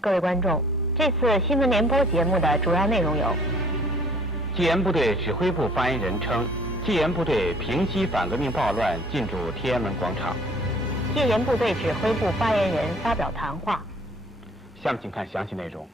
各位观众，这次新闻联播节目的主要内容有：戒严部队指挥部发言人称，戒严部队平息反革命暴乱进驻天安门广场。戒严部队指挥部发言人发表谈话。下面请看详细内容。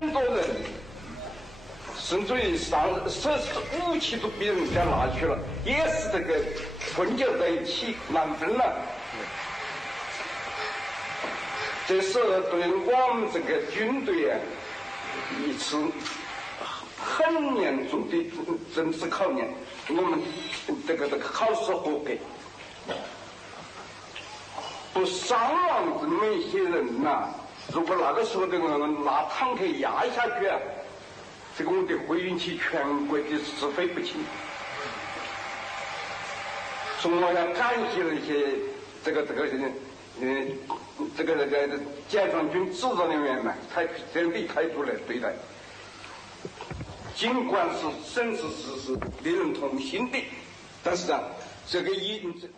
很多人甚至于设施武器都被人家拿去了，也是这个混淆在一起，难分了。这是对我们这个军队一次很严重的政治考验。我们这个考试合格，不伤亡这么一些人呐。如果那个时候这个拿坦克压下去啊，这个我们得会引起全国的是非不清。所以我要感谢那些这个解放军指导人员们，这样的态度来对待。尽管是审视事实令人痛心的，但是啊，这个可以应对人。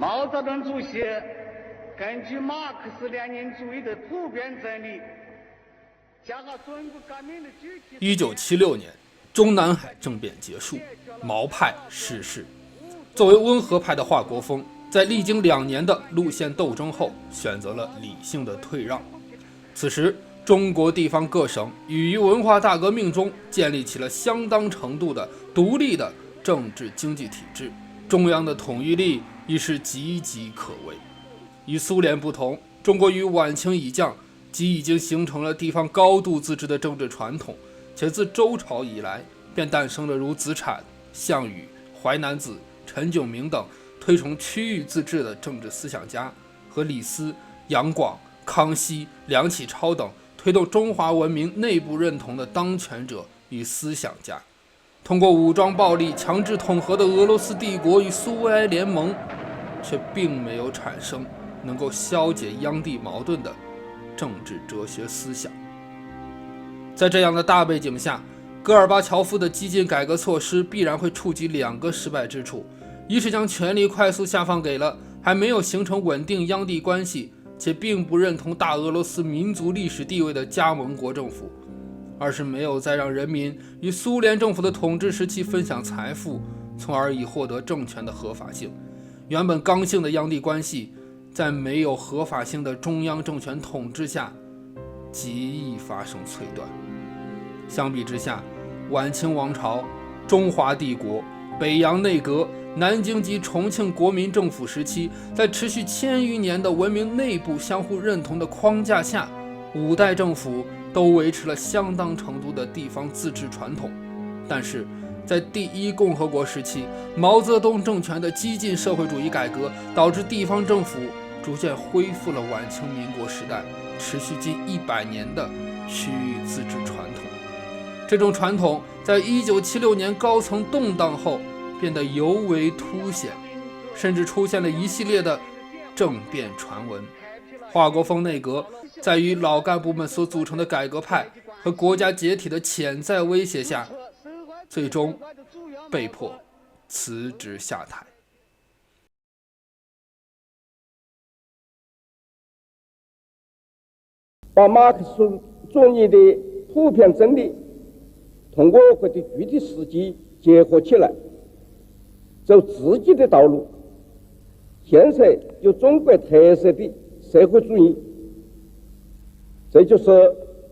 毛泽东主席根据马克思列宁主义的普遍真理，加上中国革命的具体。1976年，中南海政变结束，毛派逝世。作为温和派的华国锋，在历经2年的路线斗争后，选择了理性的退让。此时，中国地方各省已于文化大革命中建立起了相当程度的独立的政治经济体制，中央的统一力已是岌岌可危。与苏联不同，中国于晚清以降即已经形成了地方高度自治的政治传统，且自周朝以来便诞生了如子产、项羽、淮南子、陈炯明等推崇区域自治的政治思想家，和李斯、杨广、康熙、梁启超等推动中华文明内部认同的当权者与思想家。通过武装暴力强制统合的俄罗斯帝国与苏维埃联盟，却并没有产生能够消解央地矛盾的政治哲学思想。在这样的大背景下，戈尔巴乔夫的激进改革措施必然会触及两个失败之处：一是将权力快速下放给了还没有形成稳定央地关系且并不认同大俄罗斯民族历史地位的加盟国政府；二是没有再让人民与苏联政府的统治时期分享财富，从而以获得政权的合法性。原本刚性的央地关系，在没有合法性的中央政权统治下，极易发生脆断。相比之下，晚清王朝、中华帝国、北洋内阁、南京及重庆国民政府时期，在持续1000余年的文明内部相互认同的框架下，5代政府都维持了相当程度的地方自治传统。但是在第一共和国时期，毛泽东政权的激进社会主义改革，导致地方政府逐渐恢复了晚清民国时代持续近100年的区域自治传统。这种传统在1976年高层动荡后变得尤为凸显，甚至出现了一系列的政变传闻。华国锋内阁在与老干部们所组成的改革派和国家解体的潜在威胁下，最终被迫辞职下台。把马克思主义的普遍真理同我国的具体实际结合起来，走自己的道路，建设有中国特色的社会主义。这就是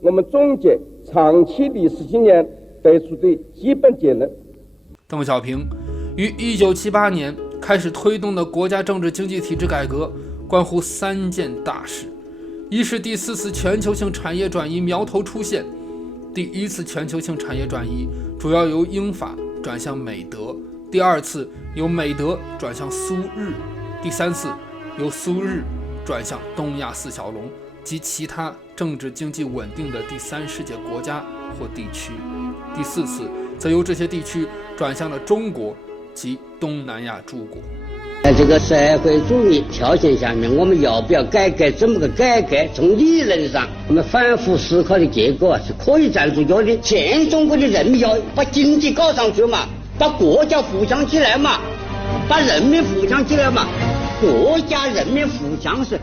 我们总结长期历史经验得出的基本结论。邓小平于1978年开始推动的国家政治经济体制改革，关乎3件大事：一是第4次全球性产业转移苗头出现。第1次全球性产业转移主要由英法转向美德，第2次由美德转向苏日，第3次由苏日转向东亚4小龙及其他政治经济稳定的第3世界国家或地区，第4次则由这些地区转向了中国及东南亚诸国。在这个社会主义条件下面，我们要不要改革？怎么个改革？从理论上，我们反复思考的结果是可以站住脚的。现中国的人民要把经济搞上去嘛，把国家富强起来嘛，把人民富强起来嘛。国家人民富强是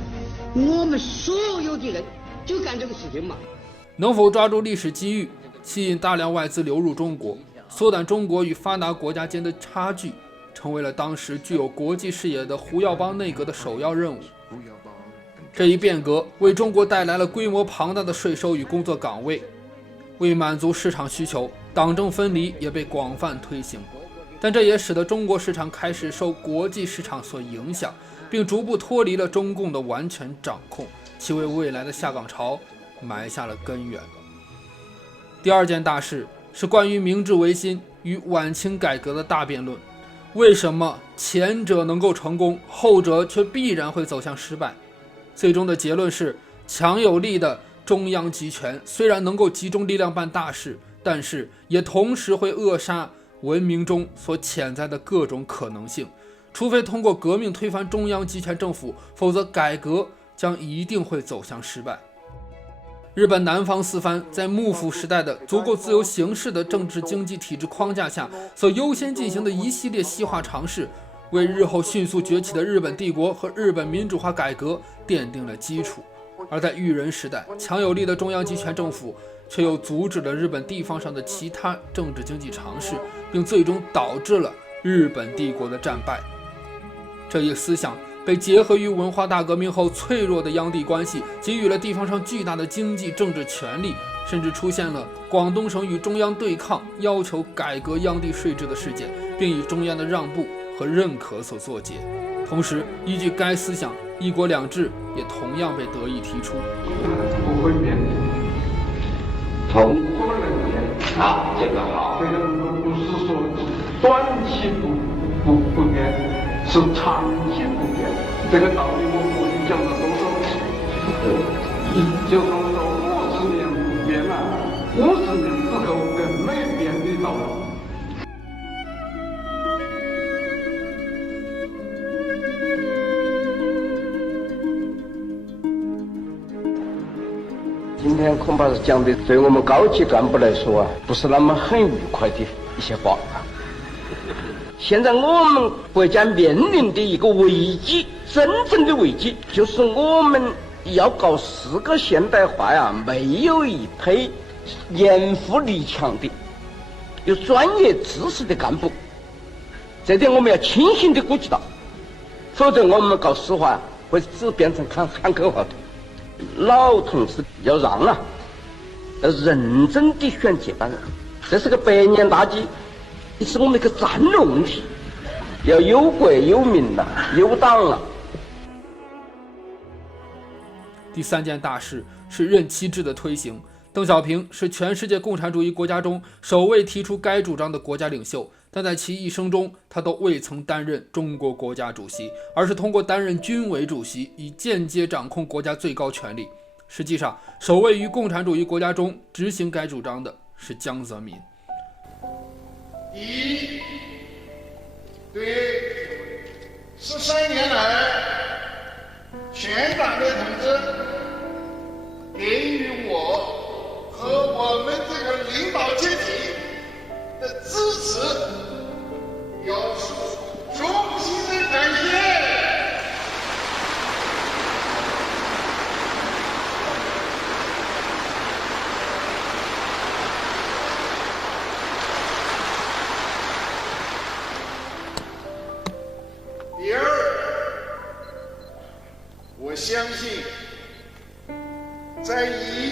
我们所有的人就干这个事情嘛。能否抓住历史机遇，吸引大量外资流入中国，缩短中国与发达国家间的差距，成为了当时具有国际视野的胡耀邦内阁的首要任务。这一变革为中国带来了规模庞大的税收与工作岗位，为满足市场需求，党政分离也被广泛推行。但这也使得中国市场开始受国际市场所影响，并逐步脱离了中共的完全掌控，其为未来的下岗潮埋下了根源。第2件大事是关于明治维新与晚清改革的大辩论。为什么前者能够成功，后者却必然会走向失败？最终的结论是，强有力的中央集权虽然能够集中力量办大事，但是也同时会扼杀文明中所潜在的各种可能性。除非通过革命推翻中央集权政府，否则改革将一定会走向失败。日本南方四藩在幕府时代的足够自由行事的政治经济体制框架下，所优先进行的一系列西化尝试，为日后迅速崛起的日本帝国和日本民主化改革奠定了基础。而在裕仁时代，强有力的中央集权政府却又阻止了日本地方上的其他政治经济尝试，并最终导致了日本帝国的战败。这一思想被结合于文化大革命后脆弱的央地关系，给予了地方上巨大的经济政治权力，甚至出现了广东省与中央对抗，要求改革央地税制的事件，并以中央的让步和认可所作解。同时，依据该思想，一国两制也同样被得以提出。不会变的，从国人间啊，这个好，这个不是说短期不变，是长期不变。这个道理我过去讲了多少次？就说50年不变了，50年之后更没变的道理。今天恐怕是讲的对我们高级干部来说啊，不是那么很愉快的一些话。现在我们国家面临的一个危机，真正的危机，就是我们要搞4个现代化呀，没有一批年富力强的、有专业知识的干部，这点我们要清醒地顾及到，否则我们搞实话会只变成喊口号的。老同志要让啊，要认真地选接班人，这是个百年大计，也是我们一个战略问题，要有国有民呐，有党啊。第3件大事是任期制的推行。邓小平是全世界共产主义国家中首位提出该主张的国家领袖，但在其一生中，他都未曾担任中国国家主席，而是通过担任军委主席，以间接掌控国家最高权力。实际上，首位于共产主义国家中执行该主张的是江泽民。一，对13年来全党的同志给予我和我们这个领导阶级的支持，表示衷心的感谢。第二，我相信在以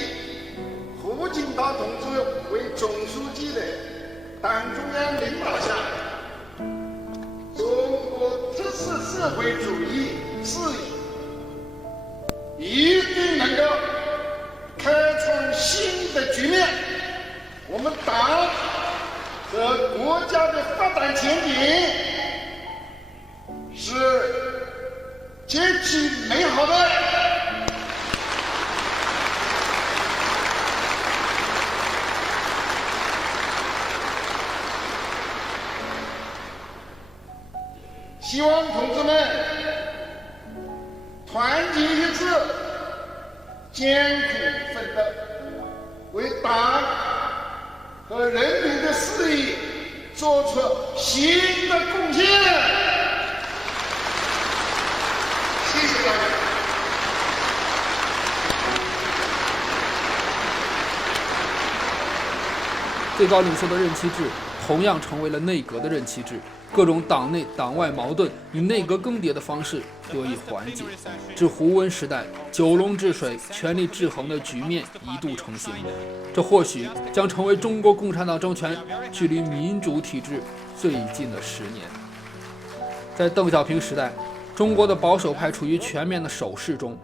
胡锦涛同志为总书记的党中央领导下，中国特色社会主义事业一定能够开创新的局面，我们党和国家的发展前景是极其美好的。希望同志们团结一致，艰苦奋斗，为党和人民的事业做出新的贡献。谢谢大家。最高领袖的任期制同样成为了内阁的任期制，各种党内党外矛盾以内阁更迭的方式得以缓解。至胡温时代，九龙治水、权力制衡的局面一度成型，这或许将成为中国共产党政权距离民主体制最近的10年。在邓小平时代，中国的保守派处于全面的守势中，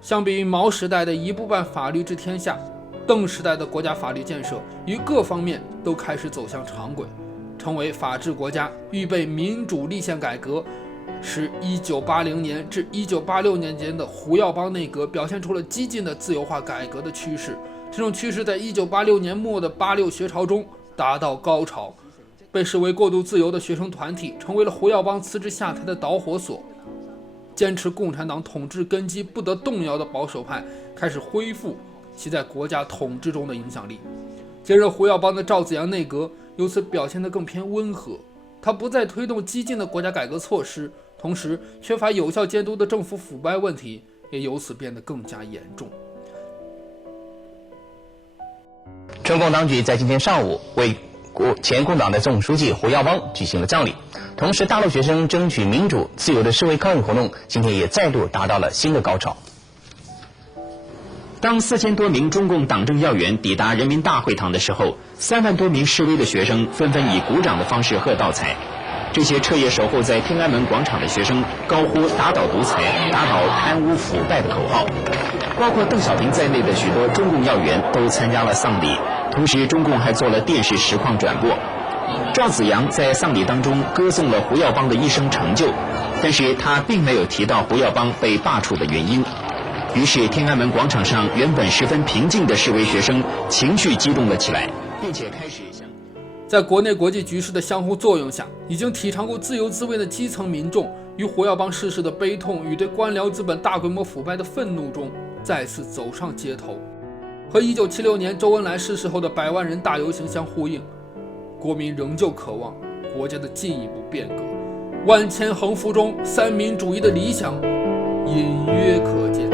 相比于毛时代的一部办法律治天下，邓时代的国家法律建设于各方面都开始走向常轨，成为法治国家，预备民主立宪改革，使1980年至1986年间的胡耀邦内阁表现出了激进的自由化改革的趋势。这种趋势在1986年末的86学潮中达到高潮，被视为过度自由的学生团体成为了胡耀邦辞职下台的导火索。坚持共产党统治根基不得动摇的保守派开始恢复其在国家统治中的影响力。接着胡耀邦的赵紫阳内阁由此表现得更偏温和，他不再推动激进的国家改革措施，同时缺乏有效监督的政府腐败问题也由此变得更加严重。中共当局在今天上午为前共党的总书记胡耀邦举行了葬礼，同时大陆学生争取民主自由的示威抗议活动今天也再度达到了新的高潮。当4000多名中共党政要员抵达人民大会堂的时候，3万多名示威的学生纷纷以鼓掌的方式贺道彩。这些彻夜守候在天安门广场的学生高呼“打倒独裁，打倒贪污腐败”的口号。包括邓小平在内的许多中共要员都参加了丧礼，同时中共还做了电视实况转播。赵紫阳在丧礼当中歌颂了胡耀邦的一生成就，但是他并没有提到胡耀邦被罢黜的原因。于是天安门广场上原本十分平静的示威学生情绪激动了起来，并且开始向在国内国际局势的相互作用下，已经体尝过自由滋味的基层民众于胡耀邦逝世的悲痛与对官僚资本大规模腐败的愤怒中再次走上街头，和1976年周恩来逝世后的100万人大游行相呼应，国民仍旧渴望国家的进一步变革。万千横幅中三民主义的理想隐约可见。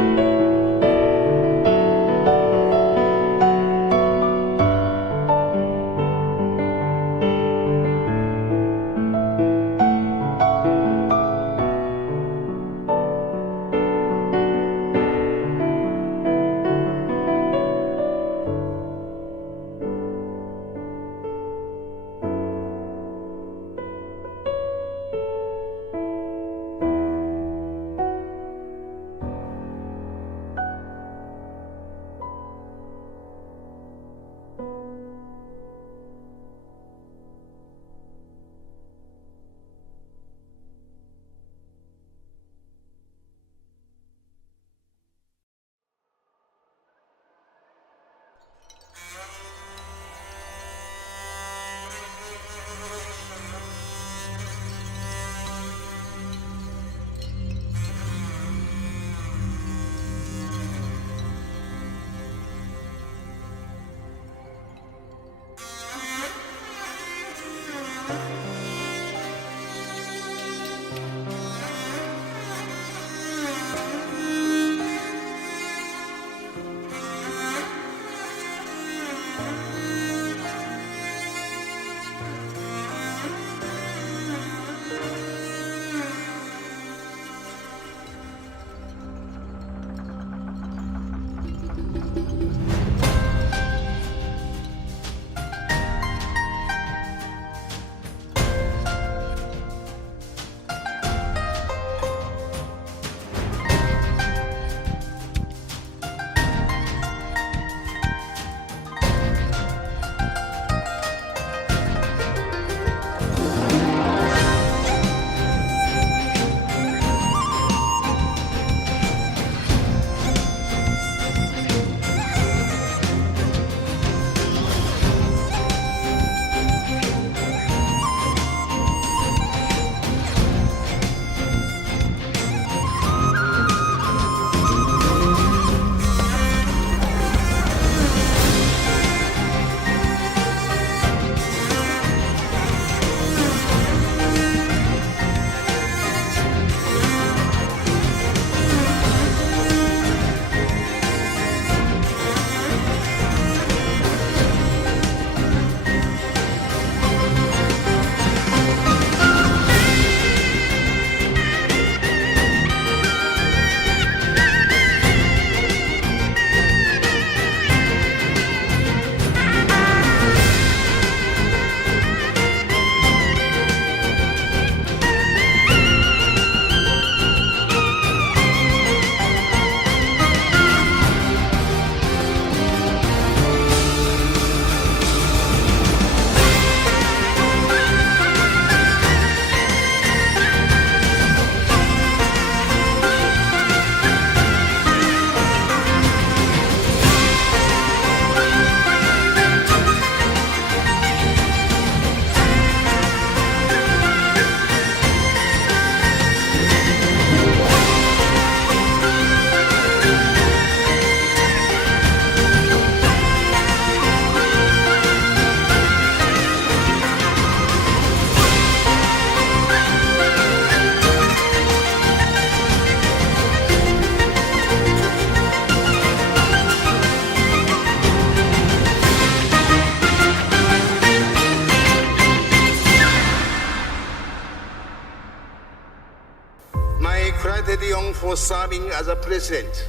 criterion for serving as a president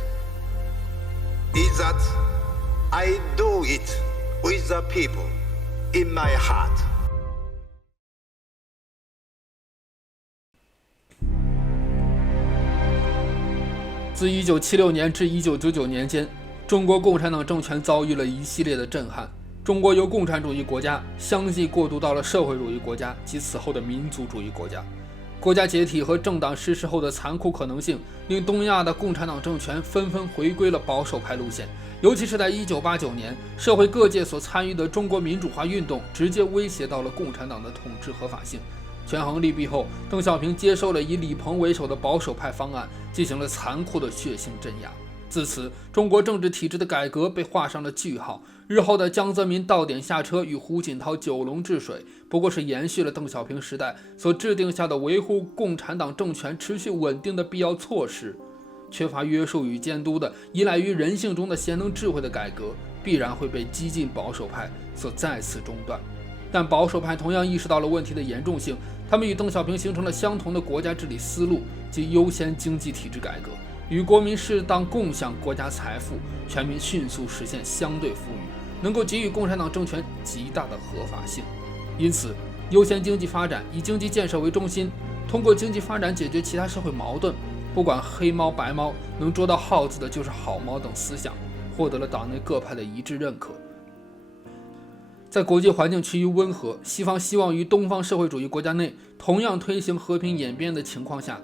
is that I do it with the people in my heart. 自1976年至1999年间，中国共产党政权遭遇了一系列的震撼。中国由共产主义国家相继过渡到了社会主义国家及此后的民族主义国家。国家解体和政党失势后的残酷可能性，令东亚的共产党政权纷纷回归了保守派路线。尤其是在1989年，社会各界所参与的中国民主化运动直接威胁到了共产党的统治合法性。权衡利弊后，邓小平接受了以李鹏为首的保守派方案，进行了残酷的血腥镇压。自此，中国政治体制的改革被画上了句号。日后的江泽民到点下车与胡锦涛九龙治水，不过是延续了邓小平时代所制定下的维护共产党政权持续稳定的必要措施。缺乏约束与监督的依赖于人性中的贤能智慧的改革，必然会被激进保守派所再次中断。但保守派同样意识到了问题的严重性，他们与邓小平形成了相同的国家治理思路，即优先经济体制改革，与国民适当共享国家财富，全民迅速实现相对富裕，能够给予共产党政权极大的合法性。因此，优先经济发展，以经济建设为中心，通过经济发展解决其他社会矛盾，不管黑猫白猫，能捉到耗子的就是好猫等思想，获得了党内各派的一致认可。在国际环境趋于温和，西方希望于东方社会主义国家内同样推行和平演变的情况下，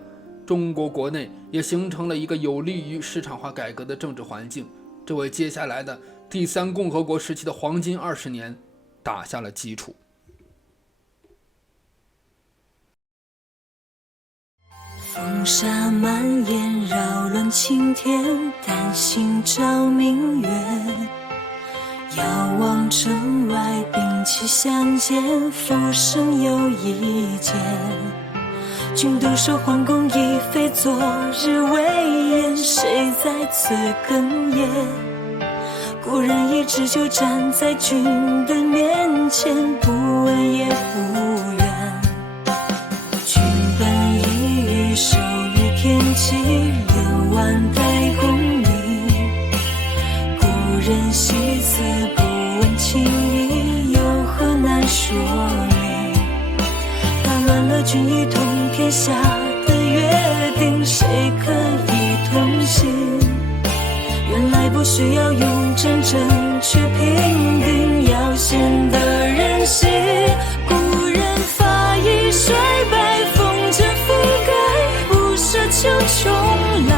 中国国内也形成了一个有利于市场化改革的政治环境，这为接下来的第三共和国时期的黄金20年打下了基础。风沙蔓延，扰乱青天，担心照明月。遥望城外，兵器相见，浮生又一见。君独守皇宫，亦非昨日微言，谁在此哽咽？故人已只就站在君的面前，不问也不怨。君本已于手于天际，6万代功名。故人惜词不问情意，有何难说明？打乱了君一统天下的约定，谁可以同行？原来不需要用真正去评定，要显得人心。故人发一衰败，风尘覆盖，不奢求重来。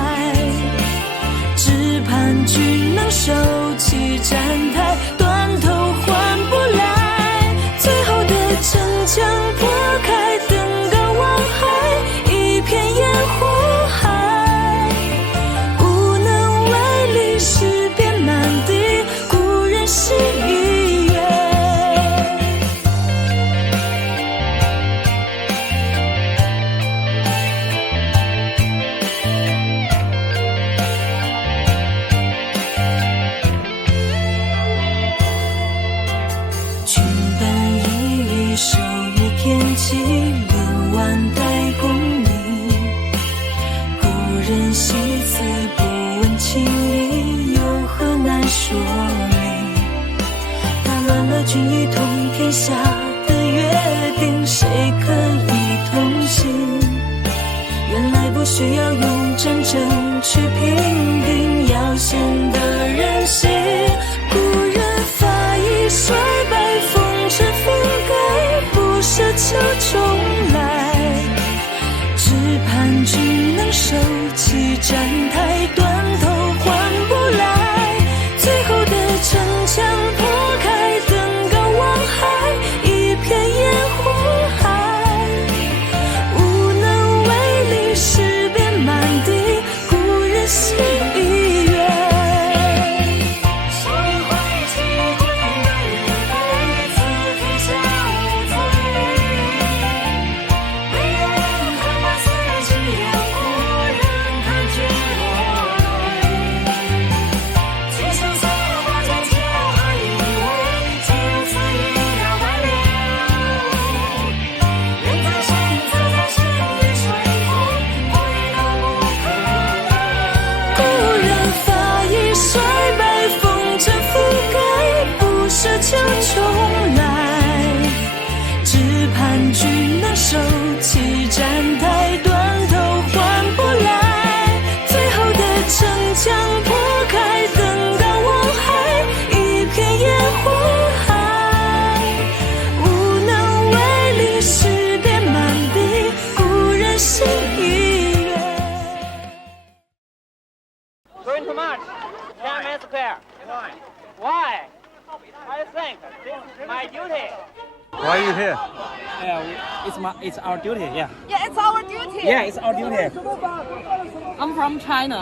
只盼君能收起站台，断头换不来。最后的城墙破开，登高望海，一片烟火海。无能为力，事变满地，故人心已远。君本已于手于天际，6万代功名。故人惜词不问情意，有何难说明？打乱了君一统天下的约定，谁可以同行？原来不需要用真正去评定，要显得人心。故人发一衰败，风尘覆盖，不奢求重来。只盼君能收起站台，断头换不来。最后的城墙破开，登高望海，一片烟火海。无能为力，事变满地，故人心已远。所以会体会对此天下无罪。没有人看那岁月，无人看君落 much? Tiananmen Square. Why? Why? I think this is my duty. Why are you here? Yeah, it's our duty. Yeah. Yeah, it's our duty. Yeah, it's our duty. I'm from China.